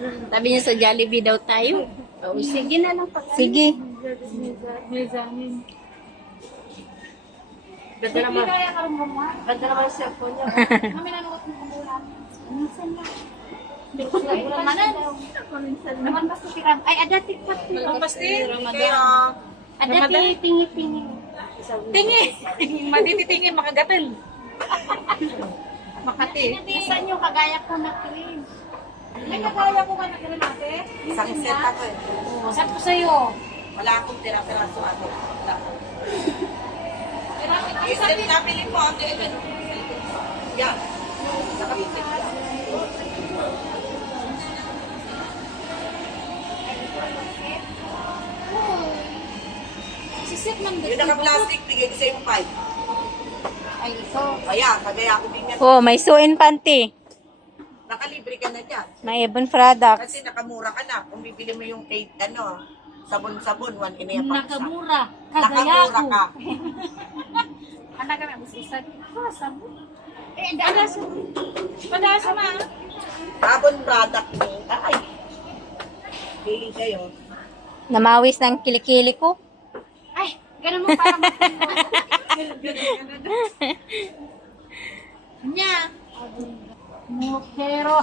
Sabi niya sa Jollibee daw tayo. Oh, sige na lang pag Sige. Mezanin. Ganda naman. Ganda naman yung cellphone niya. Kami nanood ng kumbulan. Minsan lang. Naman basta tiram. Ay, ada tikpat. Ang pasti. Ada tingi-tingi. Tingi. Matititingi, makagatal. Makati. Saan yung kagaya ko na cream? May kagaya ko ba na cream ate? Isang set ako eh. Saan ko sa'yo? Wala akong tira-piraso ano. Wala. Isip na pili po ang din. Yeah. Nakapitin ka. Sisit man Yung naka-plastic, bigay ko sa yung 5. Ay, ito. Kaya, kagaya ako din yan. Oh, may suin panty. Nakalibre ka na dyan. May Ebon products. Kasi nakamura ka na. Kung bibili mo yung 8, ano, sabon-sabon, 1.5 pa. Nakamura. Nakamura Kagaya ka. ko. Anak ka na, masisad. Sabon. Eh, ada sa... Padasa ma. Sabon product ni. Ay. Pili kayo. Namawis ng kilikili ko. Ay, ganun mo para Nya. Mukero.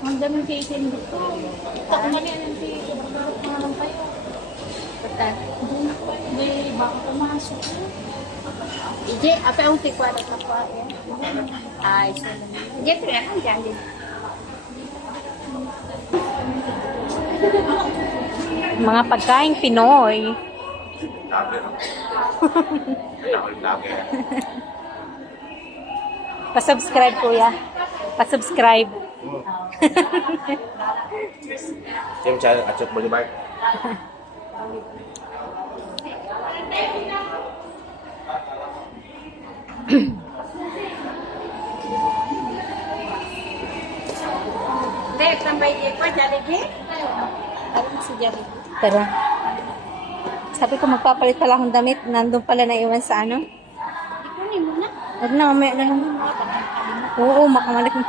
Ang daming kaitin dito. Ito, kung ano yan yung kaitin. Magkaroon ko naman kayo. Bata. Hindi, baka pumasok. Ije, apa yung tikwala ka pa? Ay, sila. Ije, kaya kan dyan din. Mga pagkain Pinoy. Pa-subscribe kuya. Pa-subscribe. Em chào à chụp body bike. Dek, tambay dek pa, Jollibee? Ayun si Jollibee. Tara. Sabi ko magpapalit pala akong damit. Nandun pala naiwan sa ano. Ikunin mo na. Huwag na, mamaya na lang. Oo, makamalik mo.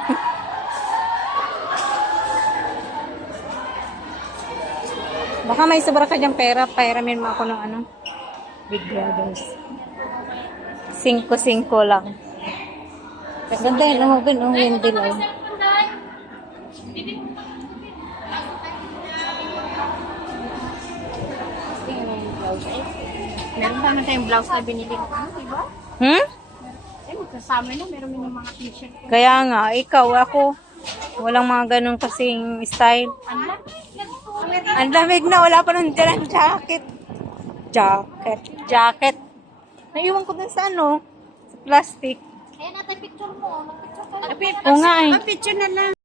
Baka may sobra ka dyan pera. Pairamin mo ako ng ano. Big Brothers. 5-5 lang. Ganda yun. Oh, hindi lang. Meron pa naman tayong blouse na binili ko. Ano, diba? Hmm? Eh, magkasama na. Meron yung mga t-shirt ko. Kaya nga, ikaw, ako. Walang mga ganun kasing style. Ang lamig na, wala pa nang dyan jacket. Jacket. Naiwan ko dun sa ano, sa plastic. Ayan natin picture mo. Nagpicture ka lang. Oo nga eh. Picture na lang.